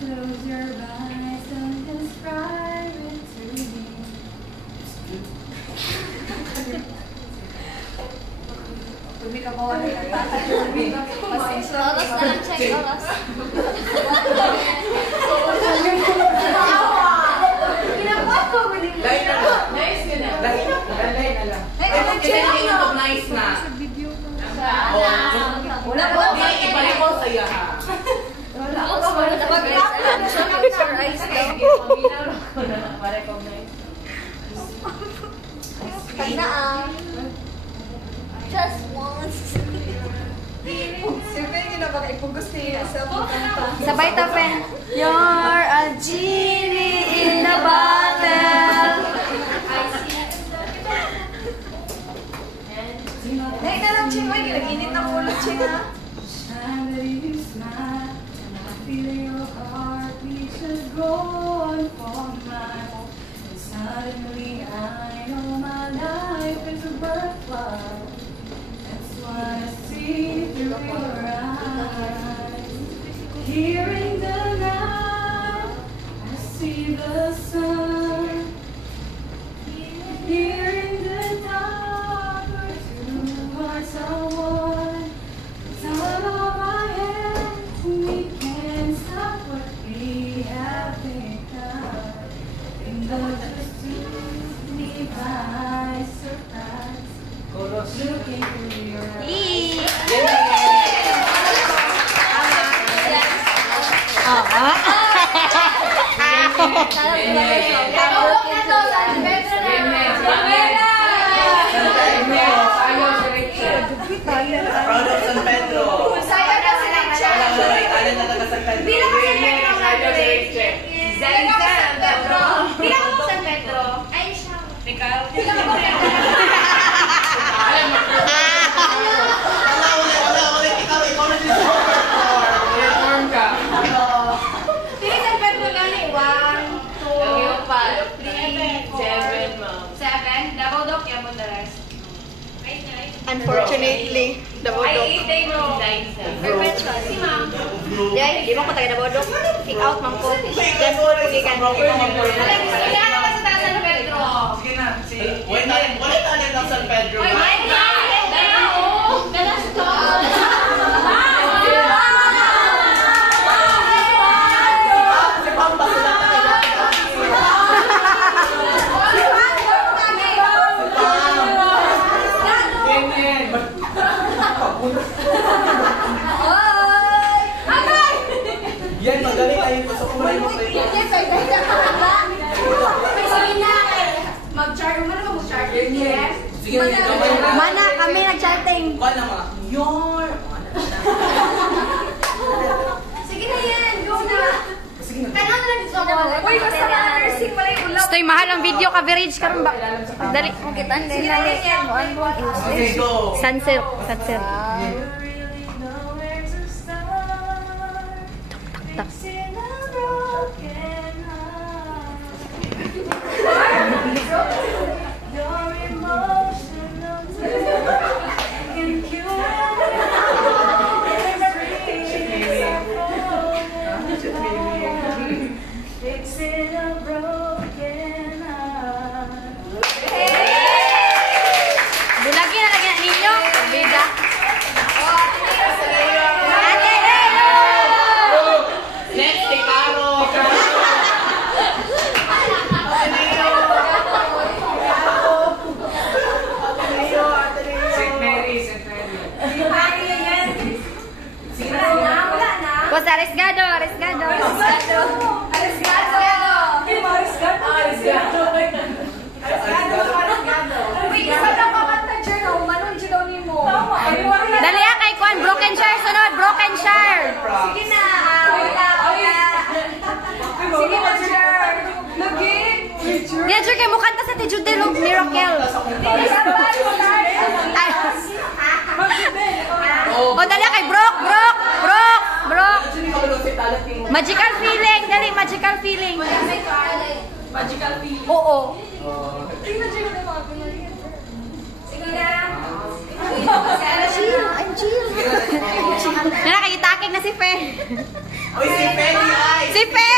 Close your eyes and describe it to me. Hindi ka ba wala? Oras na lang, check oras. Ginabuhat ko mo din. Nice na. Nice na. Wala po. Ibalik ko sa'yo ha. Wala ko. Pag-lock lang siya ng your eyes daw. Pag na just once. Siyempre, hindi na baka ipugos niya sa mga Sabay tapen. You're a genie in a bottle. Nay, na lang, Ching. Ay, ginag-init ang ulo, Ching, ha? Suddenly I know my life is a butterfly. That's what I see through your eyes. Here in the night, I see the sun. Here in the dark, our two hearts are one. Time on my hands, we can't stop what we have become. And though just took me by surprise, looking through your eyes. Proud of San Pedro. Saya na si Rachel. Alin na taga San Pedro. Bilang ko si Rachel. Bilang ko San Pedro. Bilang ko San Pedro. Ay, siya. Ikaw? Ikaw na si Reform ka. Sige, San Pedro gani. 1, 2, 3, 4, 7, ma'am. 7. Double dog, yan mo the rest. Unfortunately, the Ay, itay mo. Si ma'am. Di ba ko tayo na bodok? Kick out, ma'am ko. Diyan po, pugigan. Kaya na ba sa taas San Pedro? Sige na. Wala tayo ng San Pedro. Ay, my God! Dala, oh! Dala sa to! Si Pampa sila tayo. Yan, magaling ayun. Gusto ko na yung Mag-charge mo na ba mag-charge? Yes. Sige na. Mana, kami nag-chatting. Wala mga. Your. Sige na yan, go na. Sige na. Kailangan na dito ako. Uy, basta mga nursing pala yung ulam. Stoy, mahal ang video coverage karon ba? Dali mo kita Sige na yan. Okay, go. Sunset, sunset. Tak. Bulagi na lagi ninyo. Bida. Ate, Next, si Caro. St. Mary. Sige na, wala na. Boss, arisgado. Uy, isa lang kakanta dyan, oh. Manon dyan daw ni mo. Dali kay Kwan, broken share sunod, broken share. Sige na, wala. Sige na, Jer. Lagi. Yan, sure, kay mo kanta sa Tijudel ni Roquel. Ay. O, dali kay Brok. Magical feeling, dali, magical feeling. Magical feeling. Oo. Sige na. Chill, I'm chill. Nakakitaking na si Fe. Uy, si Penny ay! Si Fe!